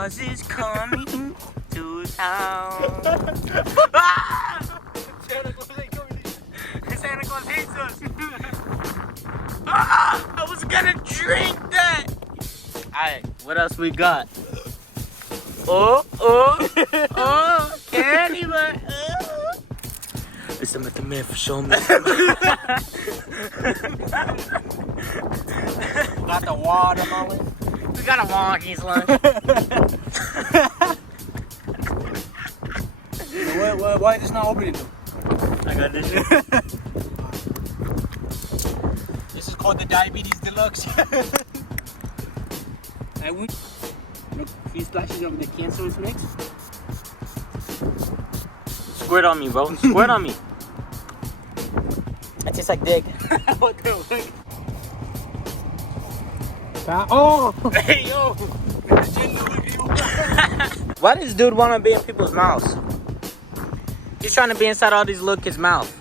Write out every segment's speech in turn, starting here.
Claus is coming to town. Santa Claus ain't coming. Santa Claus hates us. I was gonna drink that. Alright, what else we got? Oh, candy bar. It's the myth for show me. Got the watermelon. We got a wonky's lunch. Why is this not opening though? I got this shit. This is called the Diabetes Deluxe. I would look 3 splashes of the Cancerous mix. Squirt on me, bro. Squirt on me. That tastes like dick. What the fuck? Oh! Hey yo! Why does this dude want to be in people's mouths? He's trying to be inside all these little kids' mouths.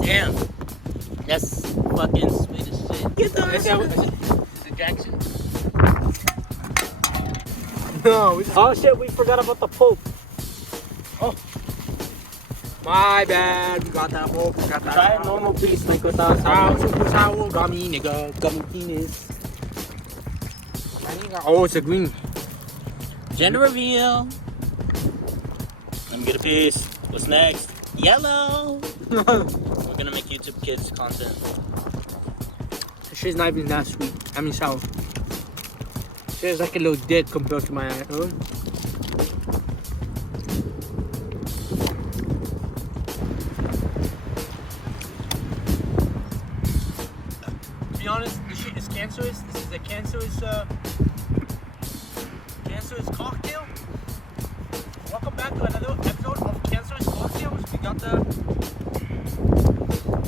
Damn, that's fucking sweet as shit. Get the Is it Jackson? No. Oh shit, we forgot about the Pope. Oh. My bad. We got that hope. We got that. Try a normal piece, like without sour gummy nigga. Gummy penis. Oh, it's a green. Gender reveal. Let me get a piece. What's next? Yellow. We're gonna make YouTube kids content. This shit's not even that sweet. I mean sour. Shit's like a little dick compared to my own. To be honest, this shit is cancerous. This is a cancerous cocktail. Welcome back to another episode of Cancerous Cocktails. We got the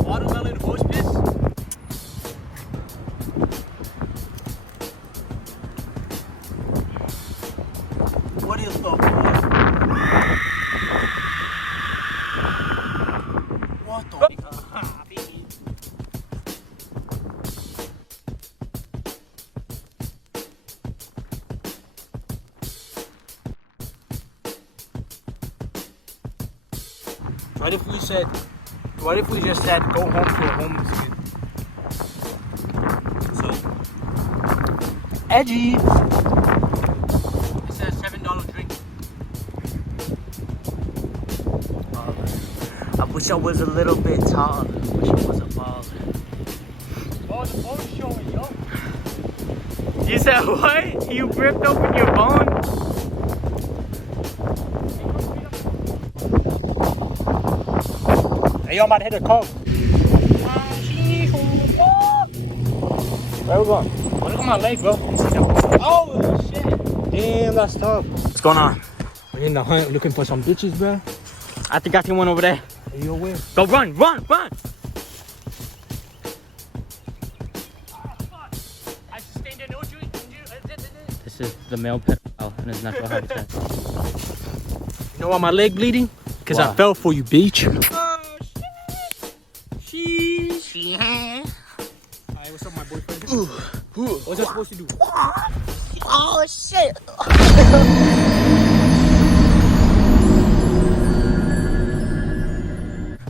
watermelon horse piss. What is the what the What if we just said go home to a homeless kid? So, Edgy. It's a $7 drink. I wish I was a little bit taller. I wish I was a baller. Oh, the phone's showing, yo. You said what? You ripped open your bone? Hey, yo, I'm about to hit a coke. Where we going? Look at my leg, bro. Oh, shit. Damn, that's tough. What's going on? We're in the hunt looking for some bitches, bro. I think I see one over there. Hey, yo, where? Go run, run, run! This is the male pedophile in his natural habitat. You know why my leg bleeding? Because I Why? fell for you, bitch. Sheesh. Alright, what's up, my boyfriend? What's that supposed to do? Oh shit!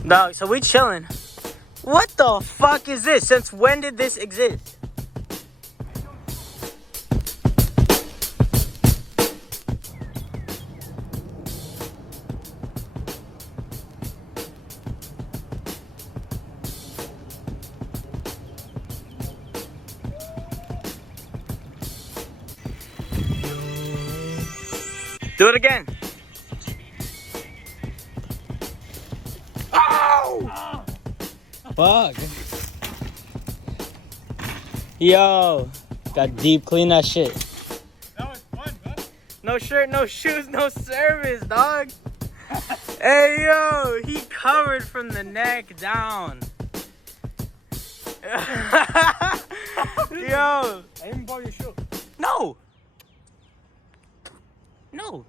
Dog, so we chilling. What the fuck is this? Since when did this exist? Do it again. Ow! Fuck. Yo, got deep clean that shit. That was fun, bro. No shirt, no shoes, no service, dog. Hey yo, he covered from the neck down. Yo. I didn't borrow your shoe. No. No.